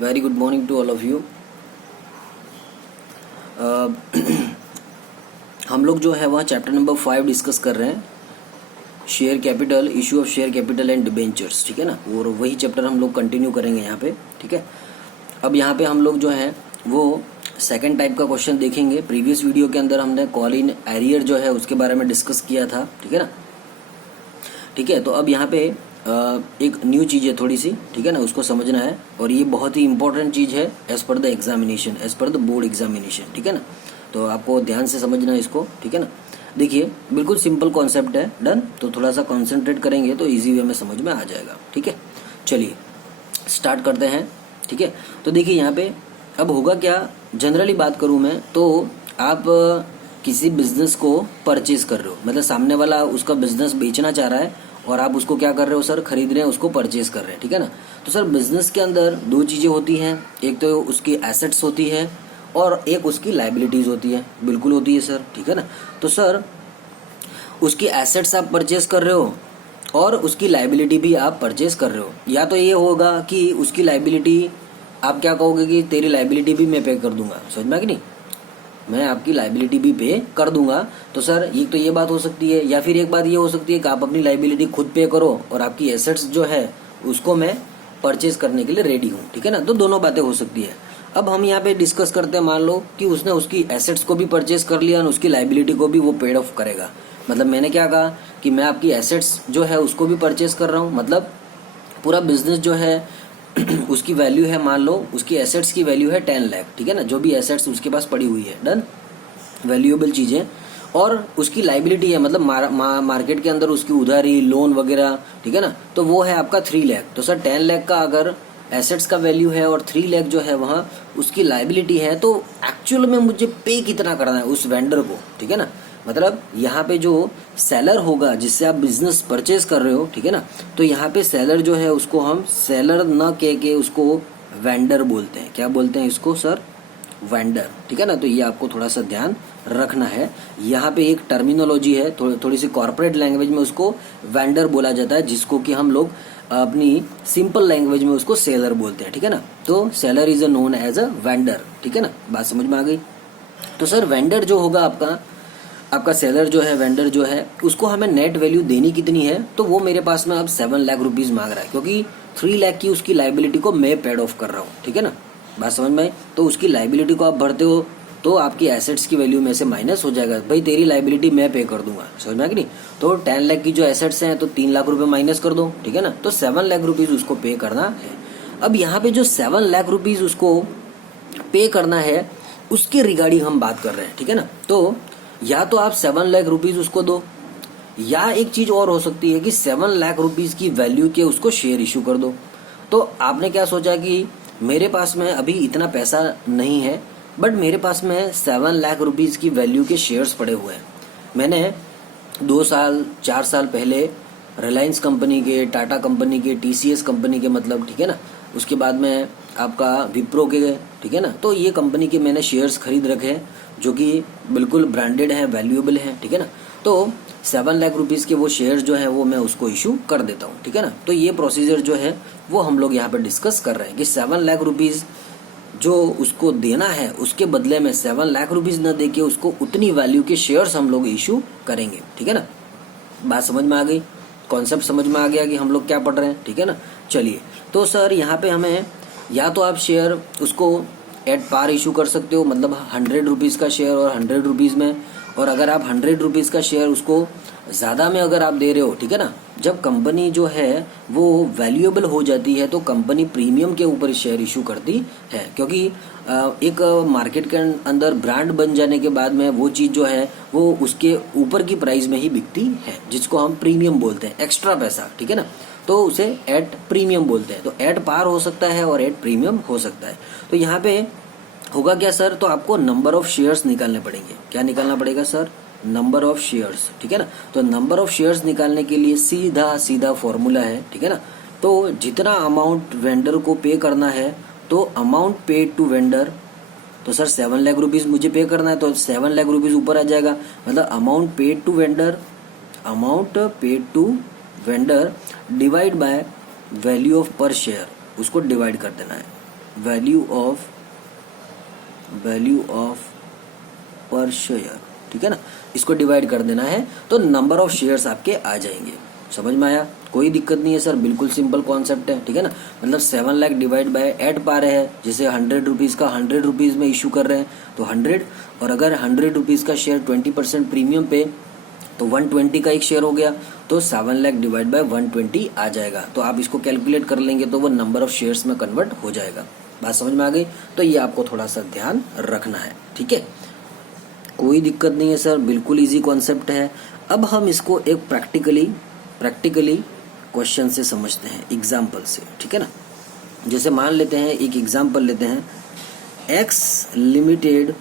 Very good morning to all of you. हम लोग जो है वह चैप्टर नंबर 5 डिस्कस कर रहे हैं, share capital, issue of share capital and debentures, ठीक है ना। और वही चैप्टर हम लोग कंटिन्यू करेंगे यहाँ पे, ठीक है। अब यहाँ पे हम लोग जो है वो सेकंड टाइप का क्वेश्चन देखेंगे। प्रीवियस वीडियो के अंदर हमने कॉल इन एरियर जो है उसके बारे में डिस्कस किया था, ठीक है ना। ठीक है, तो अब यहाँ पे एक न्यू चीज़ है थोड़ी सी, ठीक है ना, उसको समझना है। और ये बहुत ही इंपॉर्टेंट चीज़ है as per the examination, as per the board examination, ठीक है ना। तो आपको ध्यान से समझना है इसको, ठीक है ना। देखिए बिल्कुल सिंपल कॉन्सेप्ट है, डन। तो थोड़ा सा कॉन्सेंट्रेट करेंगे तो इजी वे में समझ में आ जाएगा, ठीक है। चलिए स्टार्ट करते हैं, ठीक है। तो देखिए यहाँ पे अब होगा क्या, जनरली बात करूँ मैं तो आप किसी बिजनेस को परचेज कर रहे हो, मतलब सामने वाला उसका बिजनेस बेचना चाह रहा है और आप उसको क्या कर रहे हो सर, खरीद रहे हैं, उसको परचेज कर रहे हैं, ठीक है ना। तो सर बिजनेस के अंदर दो चीजें होती हैं, एक तो उसकी एसेट्स होती है और एक उसकी लाइबिलिटीज होती है। बिल्कुल होती है सर, ठीक है ना। तो सर उसकी एसेट्स आप परचेज कर रहे हो और उसकी लाइबिलिटी भी आप परचेज कर रहे हो। या तो ये होगा कि उसकी लाइबिलिटी आप क्या कहोगे कि तेरी लाइबिलिटी भी मैं पे कर दूंगा, समझ में कि नहीं, मैं आपकी लाइबिलिटी भी पे कर दूंगा। तो सर एक तो ये बात हो सकती है, या फिर एक बात ये हो सकती है कि आप अपनी लाइबिलिटी खुद पे करो और आपकी एसेट्स जो है उसको मैं परचेज करने के लिए रेडी हूँ, ठीक है ना। तो दोनों बातें हो सकती है। अब हम यहाँ पे डिस्कस करते हैं, मान लो कि उसने उसकी एसेट्स को भी परचेज कर लिया और उसकी लाइबिलिटी को भी वो पेड ऑफ करेगा। मतलब मैंने क्या कहा कि मैं आपकी एसेट्स जो है उसको भी परचेज कर रहा हूँ, मतलब पूरा बिजनेस जो है उसकी वैल्यू है, मान लो उसकी एसेट्स की वैल्यू है 10 लाख, ठीक है ना, जो भी एसेट्स उसके पास पड़ी हुई है, डन, वैल्यूएबल चीजें। और उसकी लाइबिलिटी है, मतलब मार्केट के अंदर उसकी उधारी, लोन वगैरह, ठीक है ना, तो वो है आपका 3 लाख। तो सर 10 लाख का अगर एसेट्स का वैल्यू है और 3 लाख जो है वहाँ उसकी लाइबिलिटी है, तो एक्चुअल में मुझे पे कितना करना है उस वेंडर को, ठीक है ना। मतलब यहाँ पे जो सेलर होगा जिससे आप बिजनेस परचेज कर रहे हो, ठीक है ना, तो यहाँ पे सेलर जो है उसको हम सेलर न कह के उसको वेंडर बोलते हैं। क्या बोलते हैं इसको सर, वेंडर, ठीक है ना। तो ये आपको थोड़ा सा ध्यान रखना है। यहाँ पे एक टर्मिनोलॉजी है, थोड़ी सी कॉर्पोरेट लैंग्वेज में उसको वेंडर बोला जाता है, जिसको कि हम लोग अपनी सिंपल लैंग्वेज में उसको सेलर बोलते हैं, ठीक है ना। तो seller is known as a vendor, ठीक है ना, बात समझ में आ गई। तो सर वेंडर जो होगा आपका सेलर जो है, वेंडर जो है, उसको हमें नेट वैल्यू देनी कितनी है, तो वो मेरे पास में अब 7 लाख रुपीज मांग रहा है, क्योंकि 3 लाख की उसकी लाइबिलिटी को मैं पेड ऑफ कर रहा हूँ, ठीक है ना, बात समझ में आई। तो उसकी लाइबिलिटी को आप भरते हो तो आपकी एसेट्स की वैल्यू में से माइनस हो जाएगा, भाई तेरी लाइबिलिटी मैं पे कर दूंगा, समझ में आ कि नहीं। तो 10 लाख की जो एसेट्स हैं तो 3 लाख रुपए माइनस कर दो, ठीक है ना। तो 7 लाख रुपीज उसको पे करना है। अब यहाँ पे जो 7 लाख रुपीज उसको पे करना है उसके रिगार्डिंग हम बात कर रहे हैं, ठीक है ना। तो या तो आप 7 लाख रुपीज उसको दो, या एक चीज और हो सकती है कि 7 लाख रुपीज की वैल्यू के उसको शेयर इशू कर दो। तो आपने क्या सोचा कि मेरे पास में अभी इतना पैसा नहीं है, बट मेरे पास में 7 लाख रुपीज की वैल्यू के शेयर्स पड़े हुए हैं। मैंने 2 साल 4 साल पहले रिलायंस कंपनी के, टाटा कंपनी के, TCS कंपनी के, मतलब ठीक है ना, उसके बाद में आपका विप्रो के, ठीक है ना, तो ये कंपनी के मैंने शेयर्स खरीद रखे हैं जो कि बिल्कुल ब्रांडेड है, वैल्यूएबल है, ठीक है ना। तो 7 लाख रुपीज के वो शेयर्स जो है वो मैं उसको इशू कर देता हूँ, ठीक है ना। तो ये प्रोसीजर जो है वो हम लोग यहाँ पे डिस्कस कर रहे हैं कि 7 लाख रुपीज जो उसको देना है उसके बदले में 7 लाख रुपीज न देके उसको उतनी वैल्यू के शेयर्स हम लोग इशू करेंगे, ठीक है ना। बात समझ में आ गई, कॉन्सेप्ट समझ में आ गया कि हम लोग क्या पढ़ रहे हैं, ठीक है ना। चलिए तो सर यहाँ पे हमें या तो आप शेयर उसको एट पार इशू कर सकते हो, मतलब 100 रुपीज का शेयर और 100 रुपीज में। और अगर आप 100 रुपीज का शेयर उसको ज्यादा में अगर आप दे रहे हो, ठीक है ना, जब कंपनी जो है वो वैल्यूएबल हो जाती है तो कंपनी प्रीमियम के ऊपर शेयर इशू करती है, क्योंकि एक मार्केट के अंदर ब्रांड बन जाने के बाद में वो चीज जो है वो उसके ऊपर की प्राइस में ही बिकती है, जिसको हम प्रीमियम बोलते हैं, एक्स्ट्रा पैसा, ठीक है ना। तो उसे एट प्रीमियम बोलते हैं। तो एट पार हो सकता है और एट प्रीमियम हो सकता है। तो यहाँ पे होगा क्या सर, तो आपको नंबर ऑफ शेयर्स निकालने पड़ेंगे। क्या निकालना पड़ेगा सर, नंबर ऑफ शेयर्स, ठीक है ना। तो नंबर ऑफ शेयर्स निकालने के लिए सीधा सीधा फॉर्मूला है, ठीक है ना। तो जितना अमाउंट वेंडर को पे करना है, तो अमाउंट पेड टू वेंडर, तो सर 7 लाख रुपीज मुझे पे करना है तो 7 लाख रुपीज ऊपर आ जाएगा, मतलब amount paid to vendor, amount paid to vendor divide by value of per share, उसको डिवाइड कर देना है, वैल्यू ऑफ पर शेयर, ठीक है ना, इसको डिवाइड कर देना है तो नंबर ऑफ शेयर्स आपके आ जाएंगे। समझ में आया? कोई दिक्कत नहीं है सर, बिल्कुल सिंपल कॉन्सेप्ट है, ठीक है ना। मतलब 7 लाख डिवाइड बाय एट पा रहे हैं, जैसे 100 रुपीज़ का 100 रुपीज़ में इशू कर रहे हैं तो 100, और अगर 100 रुपीज़ का शेयर 20% प्रीमियम पे तो 120 का एक शेयर हो गया, तो 7 लाख डिवाइड बाय 120 आ जाएगा। तो आप इसको कैलकुलेट कर लेंगे तो वो नंबर ऑफ शेयर्स में कन्वर्ट हो जाएगा। बात समझ में आ गई? तो ये आपको थोड़ा सा ध्यान रखना है, ठीक है। कोई दिक्कत नहीं है सर, बिल्कुल इजी कॉन्सेप्ट है। अब हम इसको एक प्रैक्टिकली क्वेश्चन से समझते हैं, एग्जाम्पल से, ठीक है ना। जैसे मान लेते हैं, एक एग्जाम्पल लेते हैं, x limited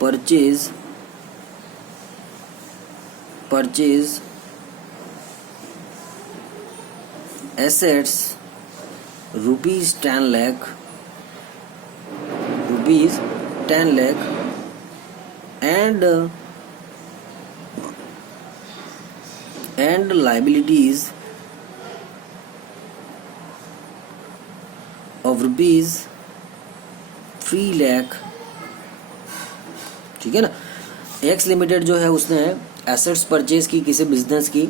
purchase assets rupees 10 lakh and liabilities of rupees 3 lakh, ठीक है ना। एक्स लिमिटेड जो है उसने एसेट्स परचेज की किसी बिजनेस की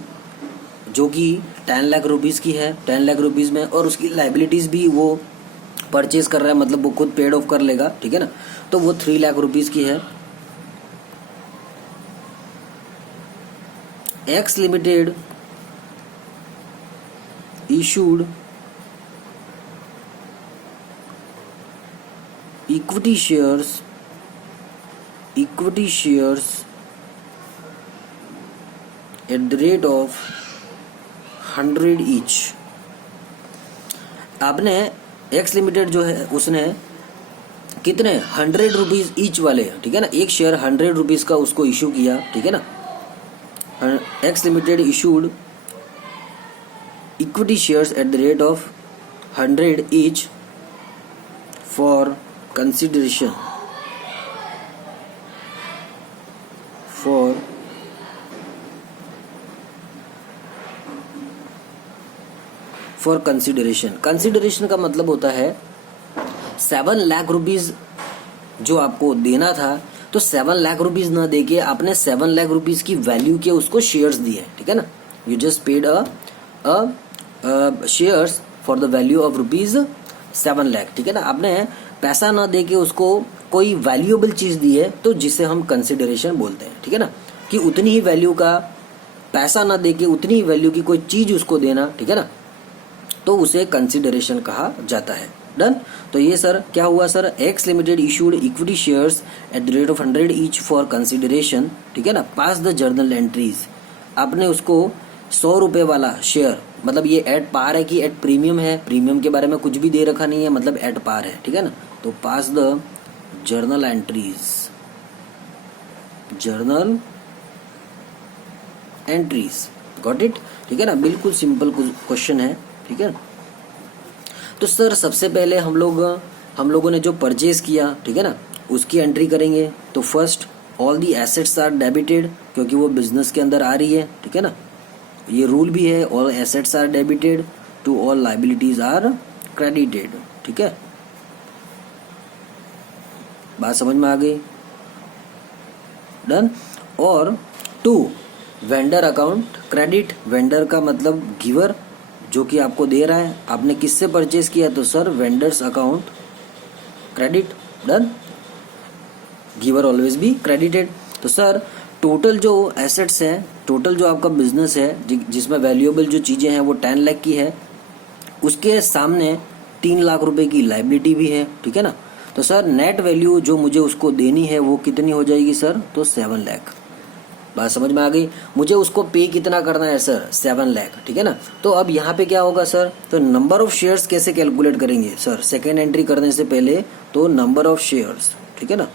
जो कि 10 लाख रुपीज़ की है, 10 लाख रुपीज़ में, और उसकी लाइबिलिटीज़ भी वो परचेज कर रहा है, मतलब वो खुद पेड ऑफ कर लेगा, ठीक है ना। तो वो 3 लाख रुपीज़ की है। X limited issued equity shares at the rate of 100 each। आपने एक्स लिमिटेड जो है उसने कितने 100 रुपीज ईच वाले, ठीक है ना, एक शेयर 100 रुपीज का उसको इशू किया, ठीक है ना। X limited issued equity shares at the rate of 100 each for consideration for consideration का मतलब होता है 7 लाख रुपीज जो आपको देना था, तो 7 लाख रुपीज ना देके आपने 7 लाख रुपीज की वैल्यू के उसको शेयर्स दिए, ठीक है ना। You just paid a shares for the value of rupees 7 lakh, ठीक है ना। आपने पैसा ना देके उसको कोई वैल्यूएबल चीज दी है, तो जिसे हम कंसिडरेशन बोलते हैं, ठीक है ना, कि उतनी ही वैल्यू का पैसा ना देके उतनी ही वैल्यू की कोई चीज उसको देना, ठीक है ना, तो उसे कंसिडरेशन कहा जाता है। डन। तो ये सर क्या हुआ sir, x limited issued equity shares at the rate of 100 each for consideration, ठीक है ना, पास द जर्नल एंट्रीज। आपने उसको 100 रुपए वाला शेयर, मतलब ये एट पार है कि एट प्रीमियम है, प्रीमियम के बारे में कुछ भी दे रखा नहीं है, मतलब एट पार है, ठीक है ना। तो pass the journal entries, got it, ठीक है ना। बिल्कुल सिंपल क्वेश्चन है, ठीक है। तो सर सबसे पहले हम लोगों ने जो परचेज किया, ठीक है ना, उसकी एंट्री करेंगे। तो first all the assets are debited, क्योंकि वो बिजनेस के अंदर आ रही है, ठीक है ना, ये रूल भी है, all assets are debited to all liabilities are credited, ठीक है। बात समझ में आ गई? डन। और 2 वेंडर अकाउंट क्रेडिट, वेंडर का मतलब गिवर, जो कि आपको दे रहा है, आपने किससे परचेज किया, तो sir vendors account credit. Done. Giver always be credited. तो सर टोटल जो एसेट्स है, टोटल जो आपका बिजनेस है जिसमें वैल्यूएबल जो चीजें हैं वो 10 लाख की है, उसके सामने 3 लाख रुपए की लाइबिलिटी भी है, ठीक है ना। तो सर नेट वैल्यू जो मुझे उसको देनी है वो कितनी हो जाएगी सर, तो 7 लाख। बात समझ में आ गई? मुझे उसको पे कितना करना है सर, 7 लाख, ठीक है ना। तो अब यहाँ पे क्या होगा सर, तो नंबर ऑफ शेयर्स कैसे कैलकुलेट करेंगे सर, सेकेंड एंट्री करने से पहले तो नंबर ऑफ शेयर्स, ठीक है ना,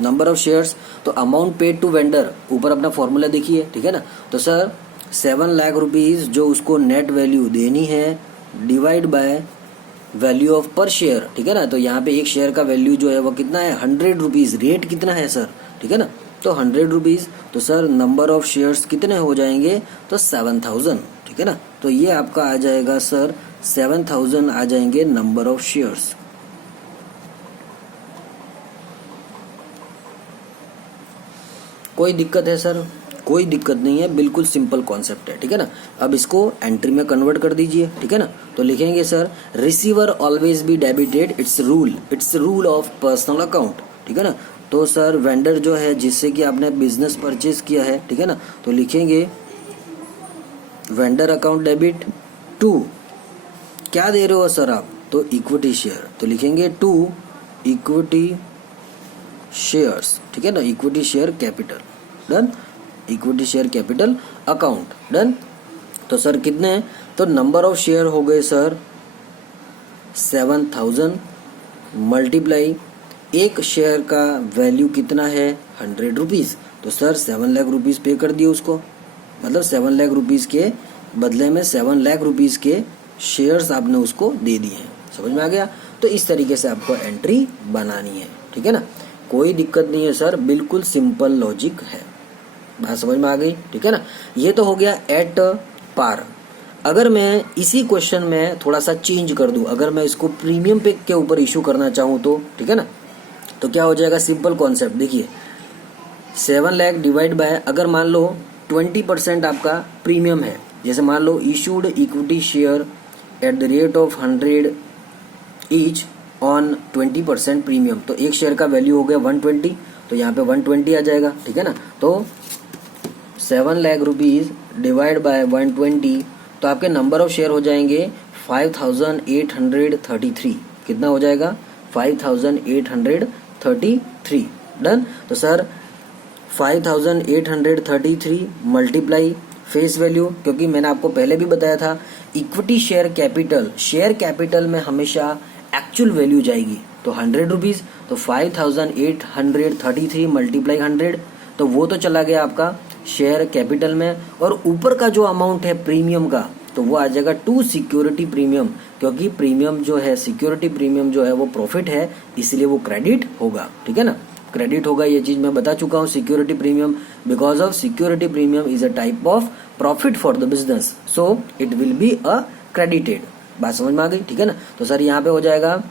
नंबर ऑफ शेयर्स, तो अमाउंट पेड टू वेंडर, ऊपर अपना फॉर्मूला देखिए, ठीक है ना। तो सर 7 लाख रुपीज जो उसको नेट वैल्यू देनी है divide by value of per share, ठीक है ना। तो यहाँ पे एक शेयर का वैल्यू जो है वो कितना है, 100 रुपीज, रेट कितना है सर, ठीक है ना, तो 100 रुपीज। तो सर नंबर ऑफ शेयर्स कितने हो जाएंगे, तो 7000, ठीक है ना। तो ये आपका आ जाएगा सर 7,000 आ जाएंगे नंबर ऑफ शेयर्स। कोई दिक्कत है सर? कोई दिक्कत नहीं है, बिल्कुल सिंपल कॉन्सेप्ट है, ठीक है ना। अब इसको एंट्री में कन्वर्ट कर दीजिए, ठीक है ना। तो लिखेंगे sir, receiver always be debited, it's rule of personal account, ठीक है ना। तो सर वेंडर जो है जिससे कि आपने बिजनेस परचेज किया है, ठीक है ना, तो लिखेंगे वेंडर अकाउंट डेबिट टू, क्या दे रहे हो सर आप, तो इक्विटी शेयर, तो लिखेंगे टू इक्विटी शेयर्स, ठीक है ना, equity share capital, done, equity share capital account, done. तो सर कितने, तो नंबर ऑफ शेयर हो गए सर 7,000 मल्टीप्लाई एक शेयर का वैल्यू कितना है 100 रुपीज, तो सर 7 लाख रुपीज पे कर दिए उसको, मतलब 7 लाख रुपीज के बदले में 7 लाख रुपीज के शेयर्स आपने उसको दे दिए हैं। समझ में आ गया? तो इस तरीके से आपको एंट्री बनानी है, ठीक है ना। कोई दिक्कत नहीं है सर, बिल्कुल सिंपल लॉजिक है, बात समझ में आ गई, ठीक है ना। ये तो हो गया एट पार। अगर मैं इसी क्वेश्चन में थोड़ा सा चेंज कर दूं, अगर मैं इसको प्रीमियम पे के ऊपर इशू करना चाहूं तो, ठीक है ना, तो क्या हो जाएगा, सिंपल कॉन्सेप्ट देखिए, 7 लाख डिवाइड बाय, अगर मान लो 20% आपका प्रीमियम है, जैसे मान लो issued equity share at the rate of 100 each on 20% premium, तो एक शेयर का वैल्यू हो गया 120, तो यहाँ पे 120 आ जाएगा, ठीक है ना। तो 7 लाख रुपीज डिवाइड बाय 120, तो आपके नंबर ऑफ शेयर हो जाएंगे 5,833, कितना हो जाएगा 5,833, डन। तो सर 5,833 मल्टीप्लाई फेस वैल्यू, क्योंकि मैंने आपको पहले भी बताया था इक्विटी शेयर कैपिटल में हमेशा एक्चुअल वैल्यू जाएगी, तो 100 रुपीज, तो 5,833 मल्टीप्लाई 100, तो वो तो चला गया आपका शेयर कैपिटल में, और ऊपर का जो अमाउंट है प्रीमियम का, तो वो आ जाएगा टू सिक्योरिटी प्रीमियम, क्योंकि प्रीमियम जो है, सिक्योरिटी प्रीमियम जो है वो प्रॉफिट है, इसलिए वो क्रेडिट होगा, ठीक है ना, क्रेडिट होगा। ये चीज मैं बता चुका हूँ, security premium, because of security premium is a type of profit for the business, so it will be a credited. बात समझ में आ गई, ठीक है ना। तो सर यहाँ पे हो जाएगा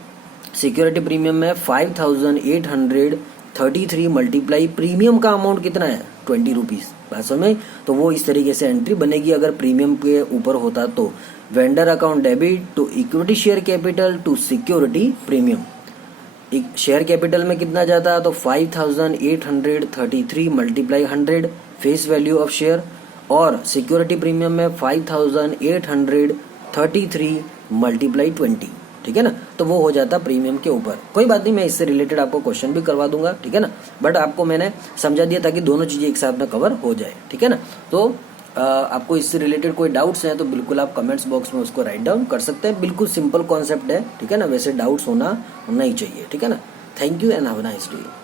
सिक्योरिटी प्रीमियम में 5,833 मल्टीप्लाई प्रीमियम का अमाउंट कितना है 20 रुपीज, बात समझ में। तो वो इस तरीके से एंट्री बनेगी अगर प्रीमियम के ऊपर होता तो, vendor account debit to equity share capital to security premium. Share capital में कितना जाता है, तो 5,833 multiply 100 face value of share, और सिक्योरिटी प्रीमियम में 5,833 मल्टीप्लाई 20, ठीक है ना, तो वो हो जाता प्रीमियम के ऊपर। कोई बात नहीं, मैं इससे रिलेटेड आपको क्वेश्चन भी करवा दूंगा, ठीक है ना, बट आपको मैंने समझा दिया ताकि दोनों चीजें एक साथ में कवर हो जाए, ठीक है ना। तो आपको इससे रिलेटेड कोई डाउट्स हैं तो बिल्कुल आप कमेंट्स बॉक्स में उसको राइट डाउन कर सकते हैं, बिल्कुल सिंपल कॉन्सेप्ट है, ठीक है ना, वैसे डाउट्स होना ही चाहिए, ठीक है ना। Thank you and have a nice day.